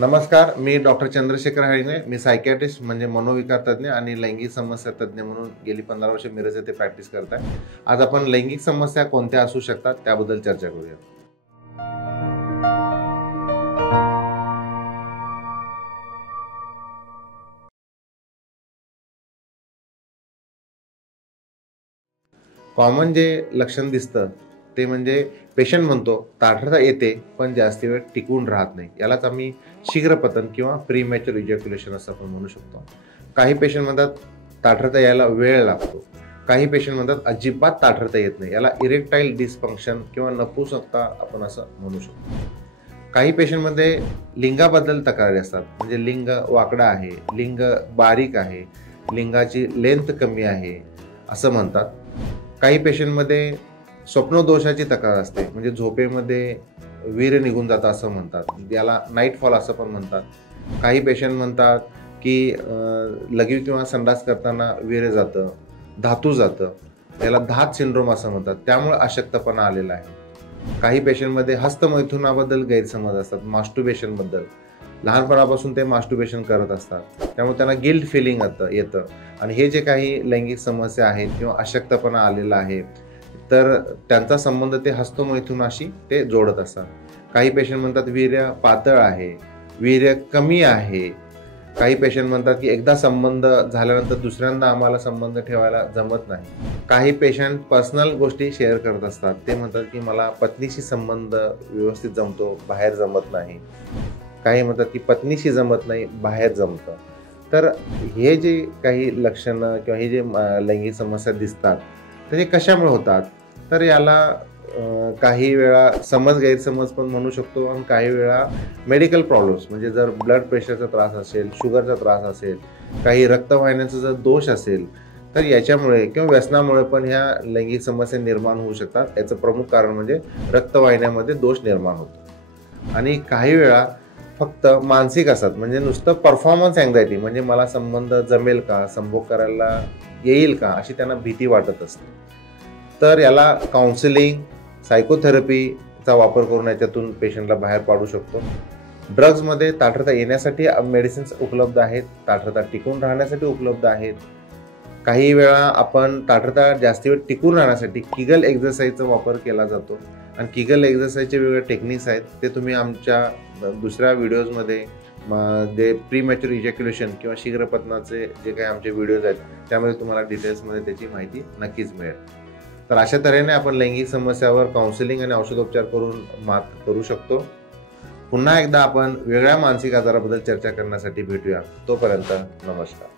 नमस्कार, मी डॉक्टर चंद्रशेखर हळीने. मी सायकियाट्रिस्ट म्हणजे मनोविकार तज्ञ आणि लैंगिक समस्या तज्ञ म्हणून गेली 15 वर्षे मिरज येथे प्रॅक्टिस करत आहे. आज आपण लैंगिक समस्या कोणत्या असू शकतात त्याबद्दल चर्चा करूया. कॉमन जे लक्षण दिसतं ते म्हणजे पेशंट म्हणतो ताठरता येते पण जास्त वेळ टिकून राहत नाही. यालाच आम्ही शीघ्रपतन किंवा प्रीमॅच्युअर इजॅक्युलेशन असं आपण म्हणू शकतो. काही पेशंट म्हणतात ताठरता यायला वेळ लागतो. काही पेशंट म्हणतात अजिबात ताठरता येत नाही. याला इरेक्टाईल डिसफंक्शन किंवा नपुंसकता आपण असं म्हणू शकतो. काही पेशंटमध्ये लिंगाबद्दल तक्रारी असतात, म्हणजे लिंग वाकडा आहे, लिंग बारीक आहे, लिंगाची लेंथ कमी आहे असं म्हणतात. काही पेशंटमध्ये स्वप्नदोषाची तक्रार असते, म्हणजे झोपेमध्ये वीर्य निघून जातं असं म्हणतात. याला नाईट फॉल असं पण म्हणतात. काही पेशंट म्हणतात की लघवी किंवा संडास करताना वीर्य जातं, धातू जातं, याला धात सिंड्रोम असं म्हणतात. त्यामुळे अशक्तपणा आलेला आहे. काही पेशंटमध्ये हस्तमैथुनाबद्दल गैरसमज असतात, मास्टुर्बेशनबद्दल. लहानपणापासून ते मास्टुर्बेशन करत असतात, त्यामुळे त्यांना गिल्ट फिलिंग येतं. आणि हे जे काही लैंगिक समस्या आहेत किंवा अशक्तपणा आलेला आहे तर त्यांचा संबंध ते हस्तमैथुनाशी ते जोडत असतात. काही पेशंट म्हणतात वीर्य पातळ आहे, वीर्य कमी आहे. काही पेशंट म्हणतात की एकदा संबंध झाल्यानंतर दुसऱ्यांदा आम्हाला संबंध ठेवायला जमत नाही. काही पेशंट पर्सनल गोष्टी शेअर करत असतात. ते म्हणतात की मला पत्नीशी संबंध व्यवस्थित जमतो, बाहेर जमत नाही. काही म्हणतात की पत्नीशी जमत नाही, बाहेर जमतं. तर हे जे काही लक्षणं किंवा हे जे लैंगिक समस्या दिसतात तर हे कशामुळे होतात, तर याला काही वेळा गैरसमज पण म्हणू शकतो. आणि काही वेळा मेडिकल प्रॉब्लेम्स, म्हणजे जर ब्लड प्रेशरचा त्रास असेल, शुगरचा त्रास असेल, काही रक्तवाहिन्यांचा जर दोष असेल तर याच्यामुळे किंवा व्यसनामुळे पण ह्या लैंगिक समस्या निर्माण होऊ शकतात. याचं प्रमुख कारण म्हणजे रक्तवाहिन्यामध्ये दोष निर्माण होतो. आणि काही वेळा फक्त मानसिक असतात, म्हणजे नुसतं परफॉर्मन्स अँझायटी, म्हणजे मला संबंध जमेल का, संभोग करायला येईल का अशी त्यांना भीती वाटत असते. तर याला काउन्सिलिंग, सायकोथेरपीचा वापर करून याच्यातून पेशंटला बाहेर पाडू शकतो. ड्रग्जमध्ये ताठरता येण्यासाठी मेडिसिन्स उपलब्ध आहेत, ताठरता टिकून राहण्यासाठी उपलब्ध आहेत. काही वेळा आपण ताठरता जास्त वेळ टिकून राहण्यासाठी किगल एक्झरसाइजचा वापर केला जातो. आणि किगल एक्झरसाइजचे वेगळे टेक्निक्स आहेत, ते तुम्ही आमच्या दुसऱ्या व्हिडिओजमध्ये जे प्रीमॅच्युअर इजॅक्युलेशन किंवा शीघ्रपतनाचे जे काही आमचे व्हिडिओज आहेत त्यामध्ये तुम्हाला डिटेल्समध्ये त्याची माहिती नक्कीच मिळेल. तर अशा तऱ्हेने आपण लैंगिक समस्यावर काउन्सिलिंग आणि औषधोपचार करून मात करू शकतो. पुन्हा एकदा आपण वेगळ्या मानसिक आजाराबद्दल चर्चा करण्यासाठी भेटूया. तोपर्यंत नमस्कार.